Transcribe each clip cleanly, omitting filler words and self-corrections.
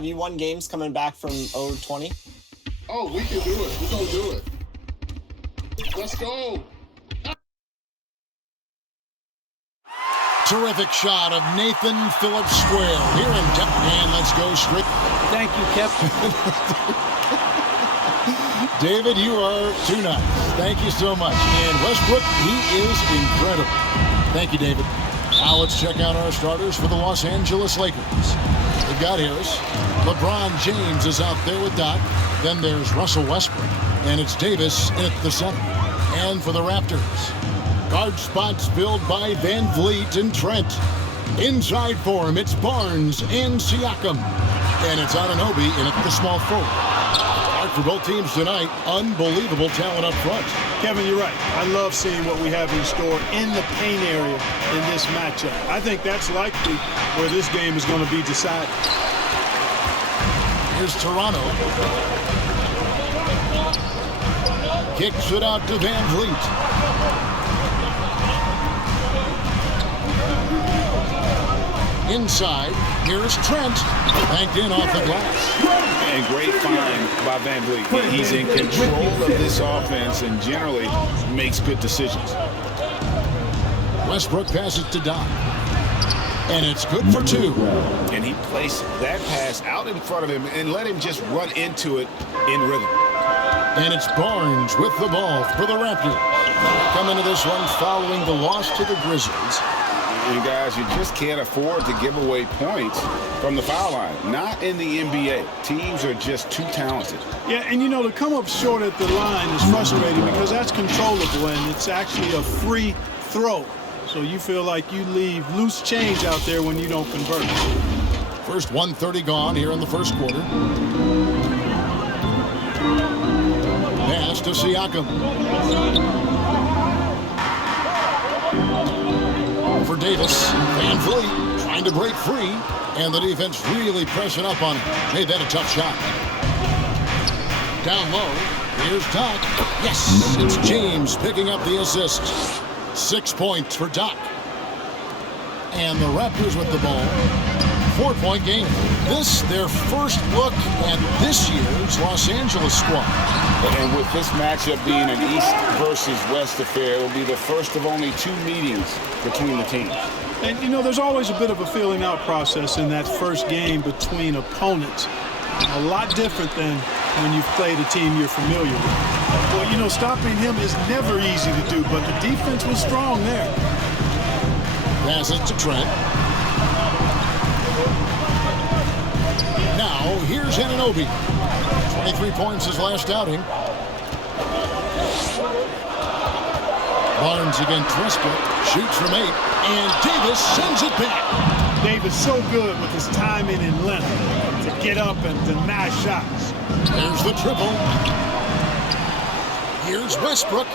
Have you won games coming back from 0-20? Oh, we can do it. We're going to do it. Let's go. Terrific shot of Nathan Phillips Square here in and let's go straight. Thank you, Captain. David, you are too nice. Thank you so much. And Westbrook, he is incredible. Thank you, David. Now let's check out our starters for the Los Angeles Lakers. We've got Harris. LeBron James is out there with Doc. Then there's Russell Westbrook. And it's Davis at the center. And for the Raptors, guard spots filled by Van Vliet and Trent. Inside for him, it's Barnes and Siakam. And it's Anunoby in at the small forward. Hard for both teams tonight. Unbelievable talent up front. Kevin, you're right. I love seeing what we have in store in the paint area in this matchup. I think that's likely where this game is going to be decided. Here's Toronto. Kicks it out to Van Vliet. Inside, here's Trent. Banked in off the glass. And great find by Van Vliet. He's in control of this offense and generally makes good decisions. Westbrook passes to Doc. And it's good for two. And he placed that pass out in front of him and let him just run into it in rhythm. And it's Barnes with the ball for the Raptors. Coming to this one following the loss to the Grizzlies. And guys, you just can't afford to give away points from the foul line. Not in the NBA. Teams are just too talented. Yeah, and you know, to come up short at the line is frustrating because that's controllable and it's actually a free throw. So you feel like you leave loose change out there when you don't convert. First 1:30 gone here in the first quarter. Pass to Siakam. For Davis, Van Vliet trying to break free, and the defense really pressing up on him. Made that a tough shot. Down low, here's Doc. Yes, it's James picking up the assist. 6 points for Doc. And the Raptors with the ball. 4-point game. This, their first look at this year's Los Angeles squad. And with this matchup being an East versus West affair, it will be the first of only 2 meetings between the teams. And, you know, there's always a bit of a filling out process in that first game between opponents. A lot different than when you've played a team you're familiar with. Well, you know, stopping him is never easy to do, but the defense was strong there. Passes to Trent. Now, here's Anunoby. 23 points his last outing. Barnes against Westbrook. Shoots from 8. And Davis sends it back. Davis so good with his timing and length to get up and deny shots. There's the triple. Here's Westbrook.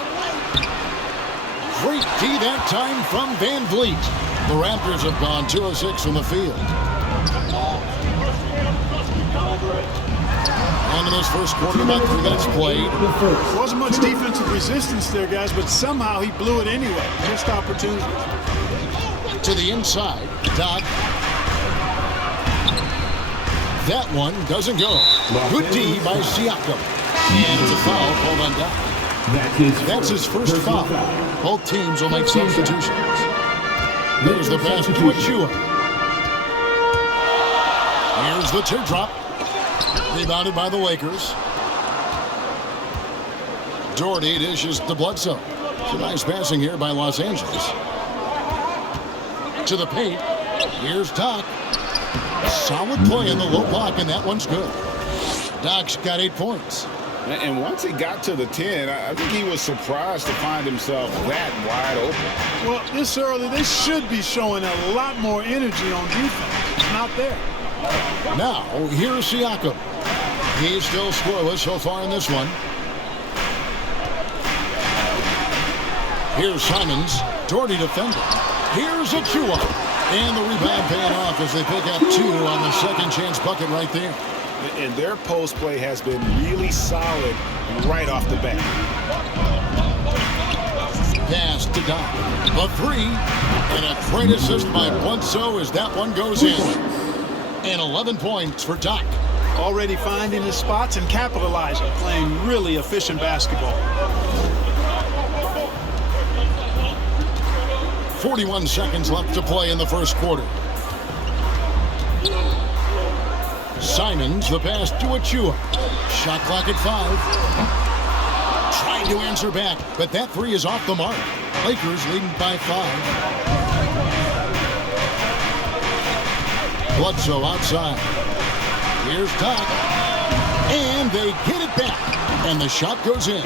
Great D that time from Van Vliet. The Raptors have gone 2 of 6 from the field. On to this first quarter, about 3 minutes played. There wasn't much defensive resistance there, guys, but somehow he blew it anyway. Missed opportunity. To the inside, Doc. That one doesn't go. Good D by Siakam. And it's a foul called on Doc. That's his first foul. Both teams will make substitutions. There's the pass to Achua. Here's the teardrop. Rebounded by the Lakers. Doherty dishes to Bledsoe. It's a nice passing here by Los Angeles. To the paint. Here's Doc. Solid play in the low block, and that one's good. Doc's got 8 points. And once he got to the 10, I think he was surprised to find himself that wide open. Well, this early, they should be showing a lot more energy on defense. It's not there. Now, here's Siakam. He's still scoreless so far in this one. Here's Simons. Doherty defending. Here's Achua. And the rebound paying off as they pick up 2 on the second chance bucket right there. And their post play has been really solid right off the bat. Pass to Doc. The 3. And a great assist by Bledsoe as that one goes in. And 11 points for Doc. Already finding his spots and capitalizing, playing really efficient basketball. 41 seconds left to play in the first quarter. Simons, the pass to Achua. Shot clock at 5. Trying to answer back, but that three is off the mark. Lakers leading by 5. Bledsoe outside. Here's Doc. And they get it back. And the shot goes in.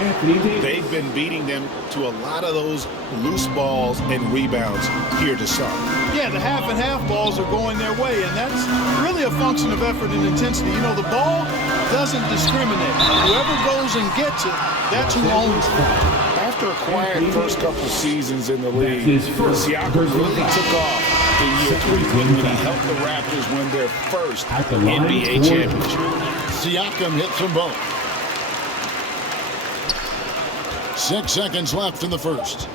They've been beating them to a lot of those loose balls and rebounds here to start. Yeah, the half and half balls are going their way, and that's really a function of effort and intensity. You know, the ball doesn't discriminate. Whoever goes and gets it, that's who owns it. After a quiet first couple seasons in the league, Siakam really took off in year 3 when he helped the Raptors win their first NBA championship. Siakam hits them both. 6 seconds left in the first.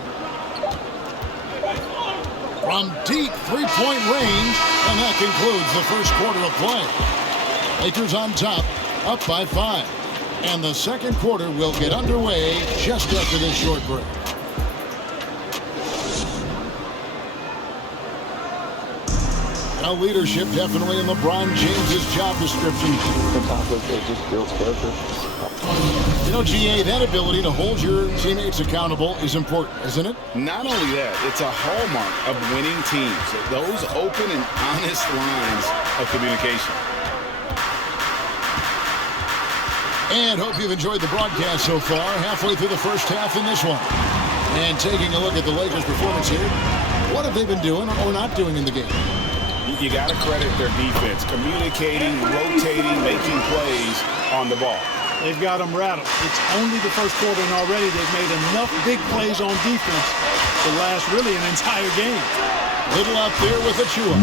From deep three-point range, and that concludes the first quarter of play. Lakers on top, up by 5. And the second quarter will get underway just after this short break. Now leadership definitely in LeBron James's job description. You know, GA, that ability to hold your teammates accountable is important, isn't it? Not only that, it's a hallmark of winning teams. Those open and honest lines of communication. And hope you've enjoyed the broadcast so far. Halfway through the first half in this one. And taking a look at the Lakers' performance here. What have they been doing or not doing in the game? You got to credit their defense. Communicating, rotating, making plays on the ball. They've got them rattled. It's only the first quarter, and already they've made enough big plays on defense to last really an entire game. Little out there with Achua.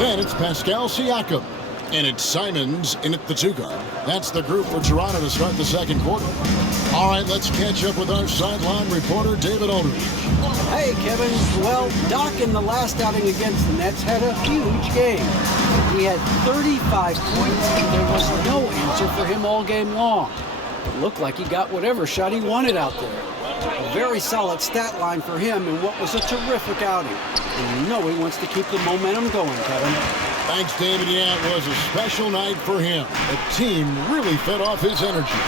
Then it's Pascal Siakam. And it's Simons in at the 2 guard. That's the group for Toronto to start the second quarter. All right, let's catch up with our sideline reporter, David Aldridge. Hey, Kevin. Well, Doc in the last outing against the Nets had a huge game. He had 35 points, and there was no answer for him all game long. It looked like he got whatever shot he wanted out there. A very solid stat line for him in what was a terrific outing. And you know he wants to keep the momentum going, Kevin. Thanks, David. Yeah, it was a special night for him. The team really fed off his energy.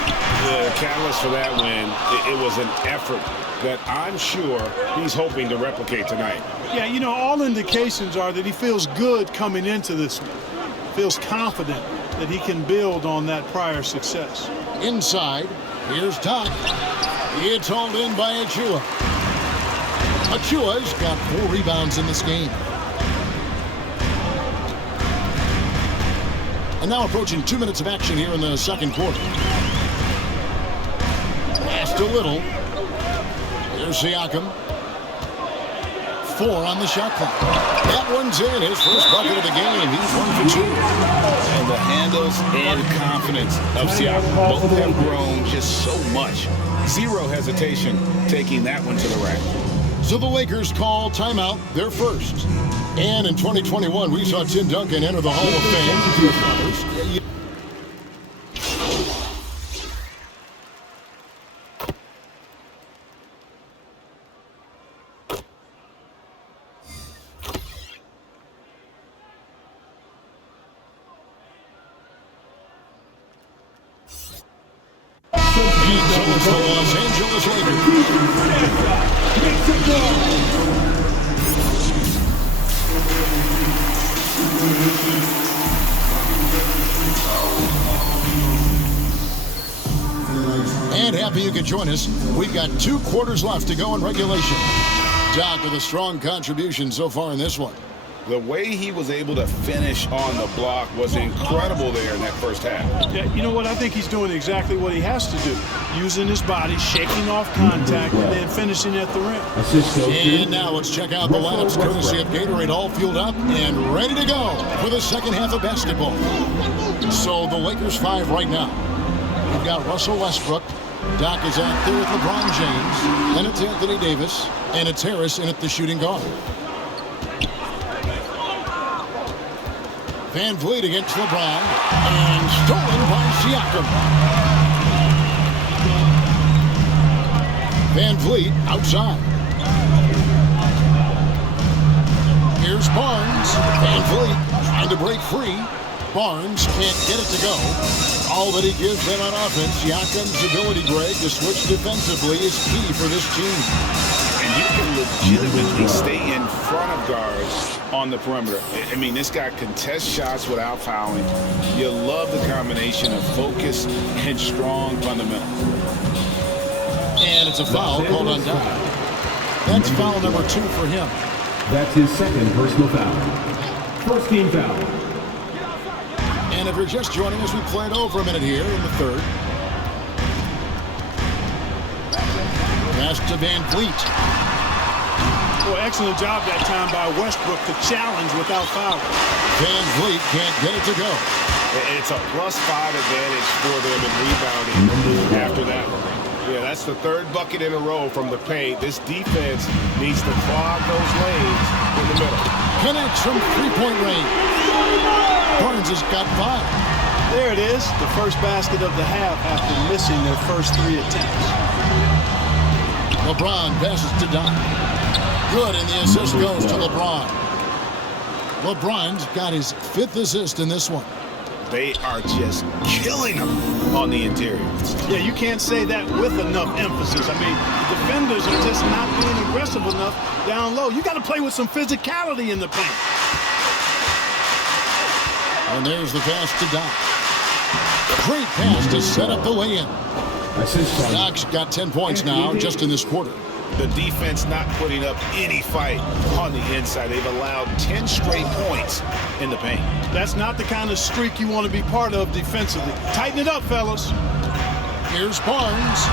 The catalyst for that win, it was an effort that I'm sure he's hoping to replicate tonight. Yeah, you know, all indications are that he feels good coming into this one. Feels confident that he can build on that prior success. Inside, here's Doc. It's hauled in by Achua. Achua's got 4 rebounds in this game. And now approaching 2 minutes of action here in the second quarter. Passed a little. Here's Siakam. 4 on the shot clock. That one's in. His first bucket of the game. He's 1 for 2. And the handles and confidence of Siakam both have grown just so much. Zero hesitation taking that one to the rack. So the Lakers call timeout, their first. And in 2021, we saw Tim Duncan enter the Hall of Fame. The Los Angeles Lakers. And happy you could join us. We've got 2 quarters left to go in regulation. Doc with a strong contribution so far in this one. The way he was able to finish on the block was incredible there in that first half. Yeah, you know what? I think he's doing exactly what he has to do. Using his body, shaking off contact, and then finishing at the rim. And now let's check out the lineups courtesy of Gatorade, all fueled up and ready to go for the second half of basketball. So the Lakers 5 right now. We've got Russell Westbrook. Doc is out there with LeBron James. Then it's Anthony Davis. And it's Harris in at the shooting guard. Van Vliet against LeBron. And stolen by Siakam. Van Vliet outside. Here's Barnes. Van Vliet trying to break free. Barnes can't get it to go. All that he gives them on offense, Siakam's ability, Greg, to switch defensively is key for this team. And you can legitimately stay in front of guards on the perimeter. I mean, this guy contests shots without fouling. You love the combination of focus and strong fundamentals. And it's a foul called on Doc. That's foul number 2 for him. That's his second personal foul. First team foul. And if you're just joining us, we played over a minute here in the third. Pass to Van Vliet. Well, excellent job that time by Westbrook to challenge without foul. Van Vliet can't get it to go. It's a +5 advantage for them in rebounding after that. Yeah, that's the third bucket in a row from the paint. This defense needs to clog those lanes in the middle. Connects from three-point range. Barnes has got 5. There it is, the first basket of the half after missing their first 3 attempts. LeBron passes to Doc. Good, and the assist goes to LeBron. LeBron's got his 5th assist in this one. They are just killing them on the interior. Yeah, you can't say that with enough emphasis. I mean, the defenders are just not being aggressive enough down low. You got to play with some physicality in the paint. And there's the pass to Doc. Great pass to set up the lay-in. Doc's got 10 points now just in this quarter. The defense not putting up any fight on the inside. They've allowed 10 straight points in the paint. That's not the kind of streak you want to be part of defensively. Tighten it up, fellas. Here's Barnes.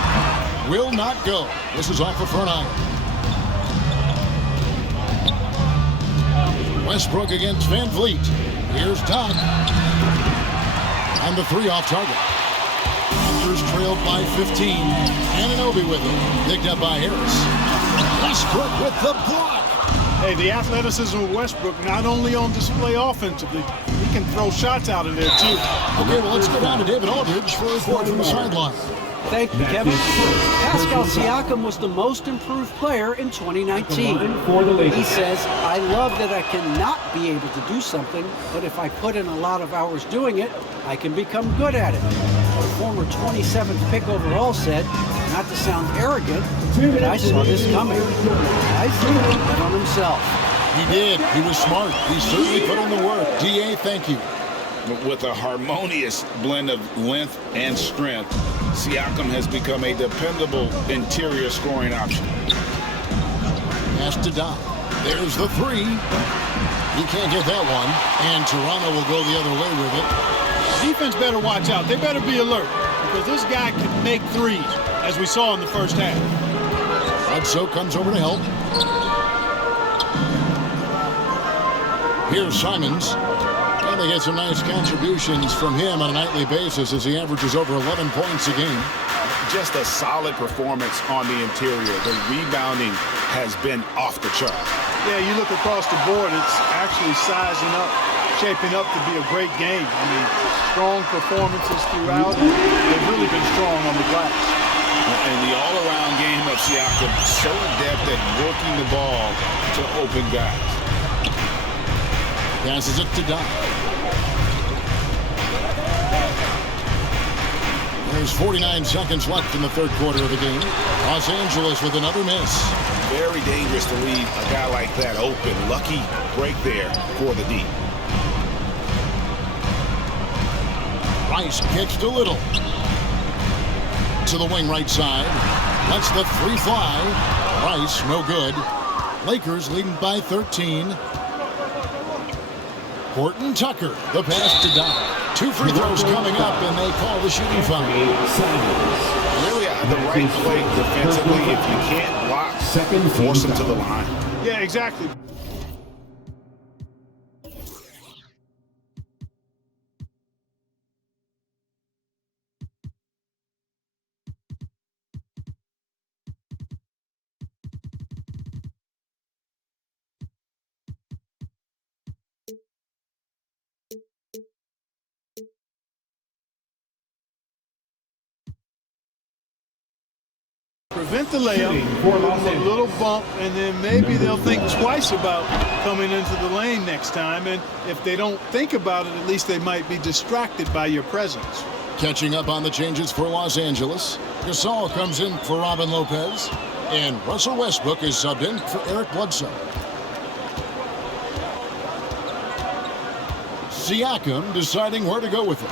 Will not go. This is off the front iron. Westbrook against Van Vliet. Here's Doc. And the 3 off target. Raptors trailed by 15. Anunoby with him. Picked up by Harris. Westbrook with the block. Hey, the athleticism of Westbrook not only on display offensively, he can throw shots out of there too. Okay, well, let's go down to David Aldridge for a report from the sideline. Thank you, Kevin. Pascal Siakam was the most improved player in 2019. He says, I love that I cannot be able to do something, but if I put in a lot of hours doing it, I can become good at it. The former 27th pick overall said, not to sound arrogant, but I saw this coming. I think he bet on himself. He did. He was smart. He certainly put in the work. DA, thank you. With a harmonious blend of length and strength, Siakam has become a dependable interior scoring option. Pass to Doc. There's the 3. He can't get that one, and Toronto will go the other way with it. Defense better watch out. They better be alert because this guy can make threes, as we saw in the first half. Bledsoe comes over to help. Here's Simons. And they get some nice contributions from him on a nightly basis as he averages over 11 points a game. Just a solid performance on the interior. The rebounding has been off the chart. Yeah, you look across the board, it's actually sizing up, shaping up to be a great game. I mean, strong performances throughout. They've really been strong on the glass. And the all-around game of Siakam, so adept at working the ball to open guys. Passes it to Doc. There's 49 seconds left in the third quarter of the game. Los Angeles with another miss. Very dangerous to leave a guy like that open. Lucky break there for the D. Rice pitched a little. To the wing right side. Lets the 3 fly. Rice, no good. Lakers leading by 13. Horton Tucker, the pass to Doc. 2 free throws coming up, and they call the shooting foul. Really the right play defensively. If you can't block, force them to the line. Yeah, exactly. prevent the layup, Shooting for Los a Angeles. little bump, and then maybe they'll think twice about coming into the lane next time. And if they don't think about it, at least they might be distracted by your presence. Catching up on the changes for Los Angeles. Gasol comes in for Robin Lopez. And Russell Westbrook is subbed in for Eric Bledsoe. Siakam deciding where to go with it.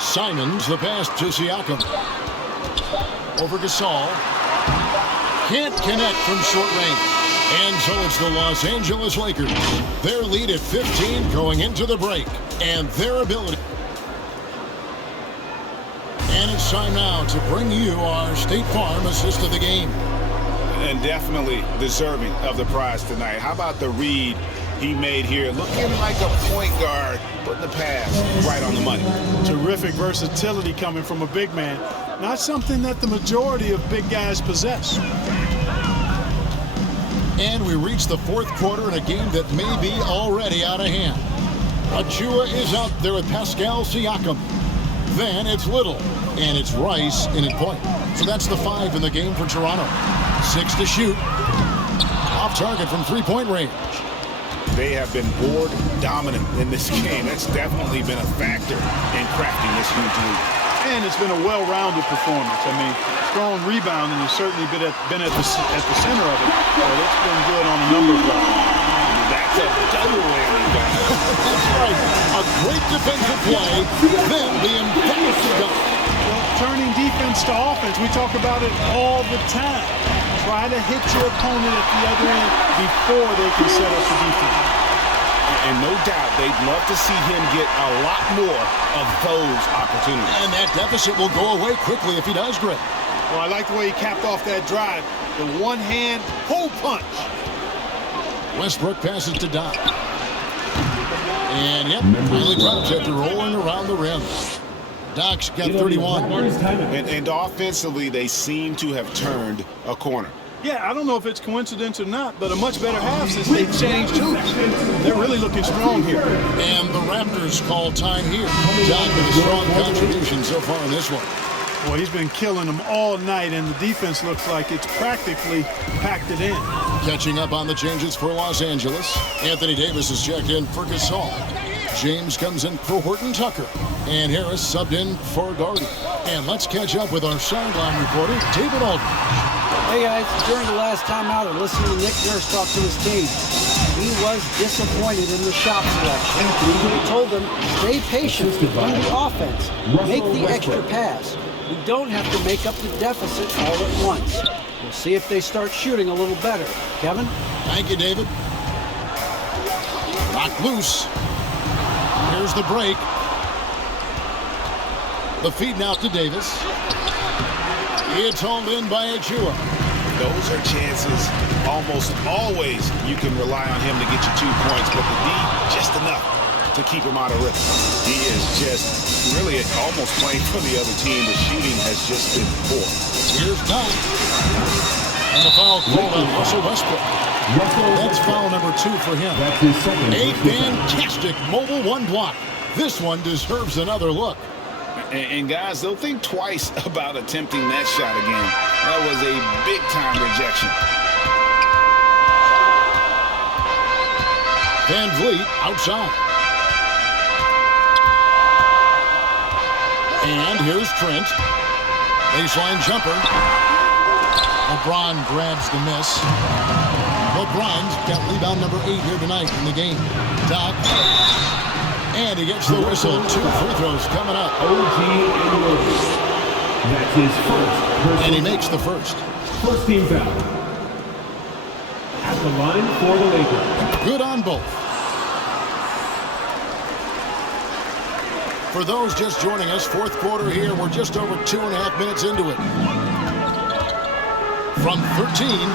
Simons the pass to Siakam. Over Gasol. Can't connect from short range. And so it's the Los Angeles Lakers. Their lead at 15 going into the break. And their ability. And it's time now to bring you our State Farm assist of the game. And definitely deserving of the prize tonight. How about the read he made here? Looking like a point guard, putting the pass right on the money. Terrific versatility coming from a big man. Not something that the majority of big guys possess. And we reach the fourth quarter in a game that may be already out of hand. Achua is out there with Pascal Siakam. Then it's Little, and it's Rice in at point. So that's the 5 in the game for Toronto. 6 to shoot. Off target from three-point range. They have been board dominant in this game. That's definitely been a factor in crafting this huge lead. And it's been a well-rounded performance. I mean, strong rebounding has certainly been at the center of it. But it's been good on a number of levels. That's a double whammy, guys. That's right. A great defensive play, then the emphatic dunk. Well, turning defense to offense, we talk about it all the time. Try to hit your opponent at the other end before they can set up the defense. And no doubt, they'd love to see him get a lot more of those opportunities. And that deficit will go away quickly if he does, Greg. Well, I like the way he capped off that drive. The one-hand hole punch. Westbrook passes to Doc. And yep, finally drops after rolling around the rim. Doc's got 31. And offensively, they seem to have turned a corner. Yeah, I don't know if it's coincidence or not, but a much better half since they changed hoops. They're really looking strong here. And the Raptors call time here. Doc with a strong contribution so far in this one. Boy, he's been killing them all night, and the defense looks like it's practically packed it in. Catching up on the changes for Los Angeles. Anthony Davis is checked in for Gasol. James comes in for Horton Tucker. And Harris subbed in for Garden. And let's catch up with our sideline reporter, David Aldridge. Hey guys, during the last timeout, I listened to Nick Nurse talk to his team. He was disappointed in the shot selection. He told them, stay patient on the offense. Make the extra pass. We don't have to make up the deficit all at once. We'll see if they start shooting a little better. Kevin? Thank you, David. Knocked loose. Here's the break. The feed now to Davis. It's hauled in by Achua. Those are chances almost always you can rely on him to get you 2 points, but the D just enough to keep him out of rhythm. He is just really almost playing for the other team. The shooting has just been poor. Here's Doc. And the foul called on Russell Westbrook. That's foul number 2 for him. That's his second. A fantastic mobile one block. This one deserves another look. And guys, they'll think twice about attempting that shot again. That was a big-time rejection. Van Vliet outside. And here's Trent. Baseline jumper. LeBron grabs the miss. LeBron's got rebound number 8 here tonight in the game. Doc. And he gets the whistle. 2 free throws coming up. OG Anunoby. That's his first. And he makes the first. First team foul. At the line for the Lakers. Good on both. For those just joining us, fourth quarter here. We're just over 2.5 minutes into it. From 13,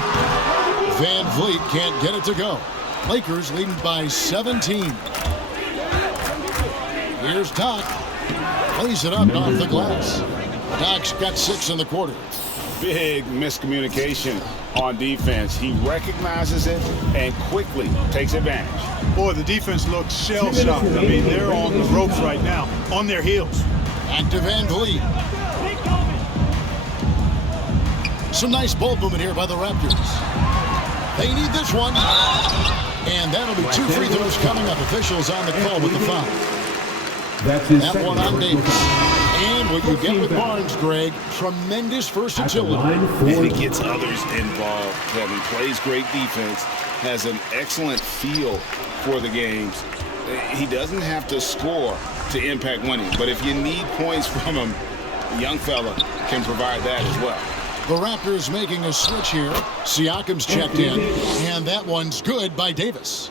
Van Vliet can't get it to go. Lakers leading by 17. Here's Doc. Plays it up off the glass. Doc's got 6 in the quarter. Big miscommunication on defense. He recognizes it and quickly takes advantage. Boy, the defense looks shell-shocked. I mean, they're on the ropes right now, on their heels. Back to Van Vliet. Some nice ball movement here by the Raptors. They need this one. And that'll be 2 free throws coming up. Officials on the call with the foul. That's his That one on Davis. And what you get with Barnes, Greg, tremendous versatility. And he gets others involved. Kevin plays great defense, has an excellent feel for the games. He doesn't have to score to impact winning, but if you need points from him, the young fella can provide that as well. The Raptors making a switch here. Siakam's checked in, and that one's good by Davis.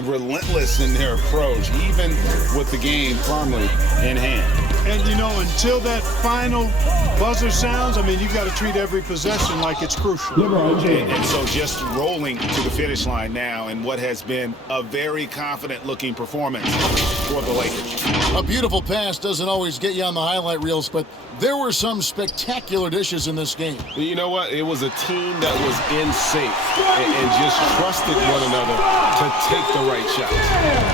Relentless in their approach, even with the game firmly in hand. And, you know, until that final buzzer sounds, I mean, you've got to treat every possession like it's crucial. And so just rolling to the finish line now in what has been a very confident-looking performance for the Lakers. A beautiful pass doesn't always get you on the highlight reels, but there were some spectacular dishes in this game. You know what? It was a team that was in sync and just trusted one another to take the right shots.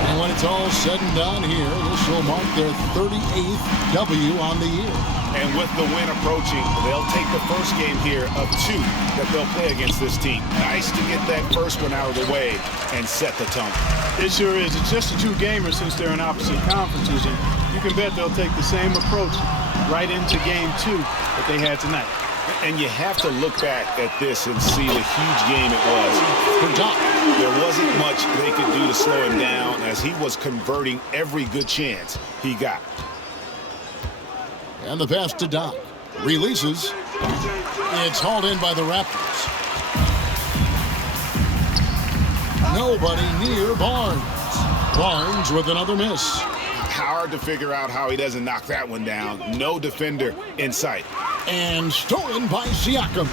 And when it's all said and done here, this will mark their 38th W on the year. And with the win approaching, they'll take the first game here of 2 that they'll play against this team. Nice to get that first one out of the way and set the tone. It sure is. It's just a 2-gamer since they're in opposite conferences, and you can bet they'll take the same approach right into game 2 that they had tonight. And you have to look back at this and see the huge game it was for Doc. There wasn't much they could do to slow him down as he was converting every good chance he got. And the pass to Doc. Releases. It's hauled in by the Raptors. Nobody near Barnes. Barnes with another miss. Hard to figure out how he doesn't knock that one down. No defender in sight. And stolen by Siakam.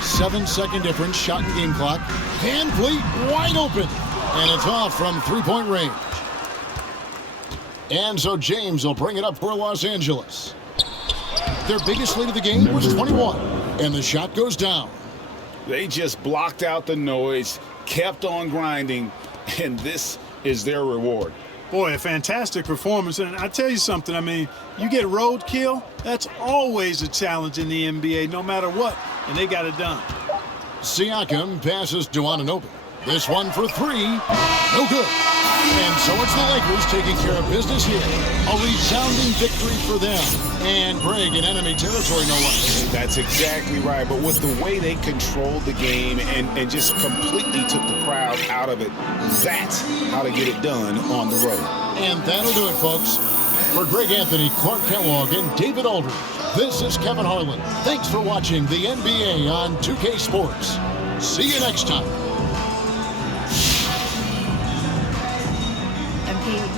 7-second difference, shot and game clock. Van Fleet wide open. And it's off from 3-point range. And so James will bring it up for Los Angeles. Their biggest lead of the game was 21. And the shot goes down. They just blocked out the noise, kept on grinding, and this is their reward. Boy, a fantastic performance. And I tell you something, I mean, you get roadkill, that's always a challenge in the NBA, no matter what. And they got it done. Siakam passes to Anunoby. This one for 3. No good. And so it's the Lakers taking care of business here. A resounding victory for them. And Greg in enemy territory, no less. That's exactly right. But with the way they controlled the game and just completely took the crowd out of it, that's how to get it done on the road. And that'll do it, folks. For Greg Anthony, Clark Kellogg, and David Aldridge, this is Kevin Harlan. Thanks for watching the NBA on 2K Sports. See you next time.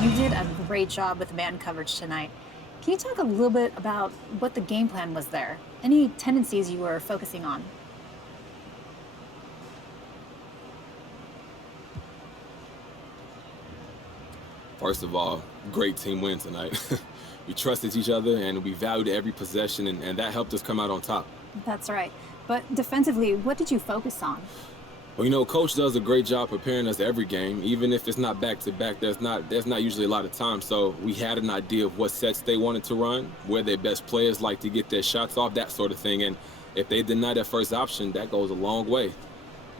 You did a great job with man coverage tonight. Can you talk a little bit about what the game plan was there? Any tendencies you were focusing on? First of all, great team win tonight. We trusted each other and we valued every possession, and that helped us come out on top. That's right. But defensively, what did you focus on? Well, you know, Coach does a great job preparing us every game. Even if it's not back-to-back, there's not usually a lot of time. So we had an idea of what sets they wanted to run, where their best players like to get their shots off, that sort of thing. And if they deny their first option, that goes a long way.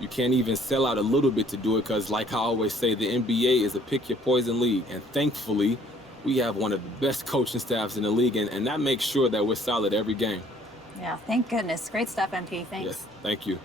You can't even sell out a little bit to do it because, like I always say, the NBA is a pick-your-poison league. And thankfully, we have one of the best coaching staffs in the league, and that makes sure that we're solid every game. Yeah, thank goodness. Great stuff, MP. Thanks. Yes, thank you.